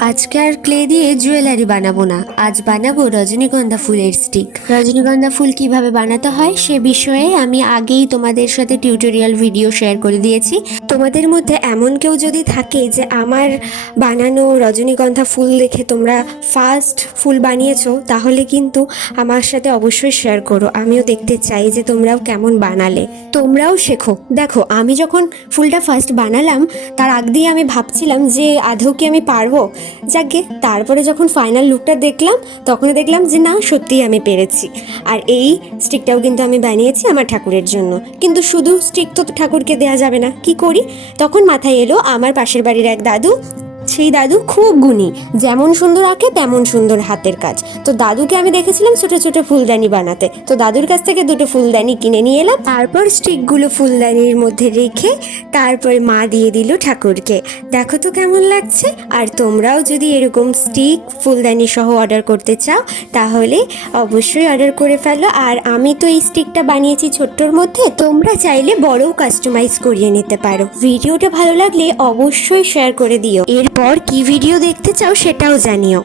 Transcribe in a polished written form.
আজকে আর ক্লে দিয়ে জুয়েলারি বানাবো না, আজ বানাবো রজনীগন্ধা ফুলের স্টিক। রজনীগন্ধা ফুল কিভাবে বানাতে হয় সে বিষয়ে আমি আগেই তোমাদের সাথে টিউটোরিয়াল ভিডিও শেয়ার করে দিয়েছি। তোমাদের মধ্যে এমন কেউ যদি থাকে যে আমার বানানো রজনীগন্ধা ফুল দেখে তোমরা ফার্স্ট ফুল বানিয়েছো, তাহলে কিন্তু আমার সাথে অবশ্যই শেয়ার করো। আমিও দেখতে চাই যে তোমরাও কেমন বানালে, তোমরাও শেখো। দেখো, আমি যখন ফুলটা ফার্স্ট বানালাম তার আগ দিয়ে আমি ভাবছিলাম যে আদৌ কি আমি পারবো। যাকে তারপরে যখন ফাইনাল লুকটা দেখলাম তখন দেখলাম যে না, সত্যিই আমি পেরেছি। আর এই স্টিকটাও কিন্তু আমি বানিয়েছি আমার ঠাকুরের জন্য। কিন্তু শুধু স্টিক তো ঠাকুরকে দেওয়া যাবে না, কি করি? তখন মাথায় এলো আমার পাশের বাড়ির এক দাদু। সেই দাদু খুব গুণী, যেমন সুন্দর আঁকে তেমন সুন্দর হাতের কাজ। তো দাদুকে আমি দেখেছিলাম ছোটো ছোটো ফুলদানি বানাতে, তো দাদুর কাছ থেকে দুটো ফুলদানি কিনে নিয়ে এলাম। তারপর স্টিকগুলো ফুলদানির মধ্যে রেখে তারপর মা দিয়ে দিল ঠাকুরকে। দেখো তো কেমন লাগছে। আর তোমরাও যদি এরকম স্টিক ফুলদানি সহ অর্ডার করতে চাও তাহলে অবশ্যই অর্ডার করে ফেলো। আর আমি তো এই স্টিকটা বানিয়েছি ছোট্টর মধ্যে, তোমরা চাইলে বড়ও কাস্টমাইজ করিয়ে নিতে পারো। ভিডিওটা ভালো লাগলে অবশ্যই শেয়ার করে দিও। এরপর কি ভিডিও দেখতে চাও সেটাও জানিও।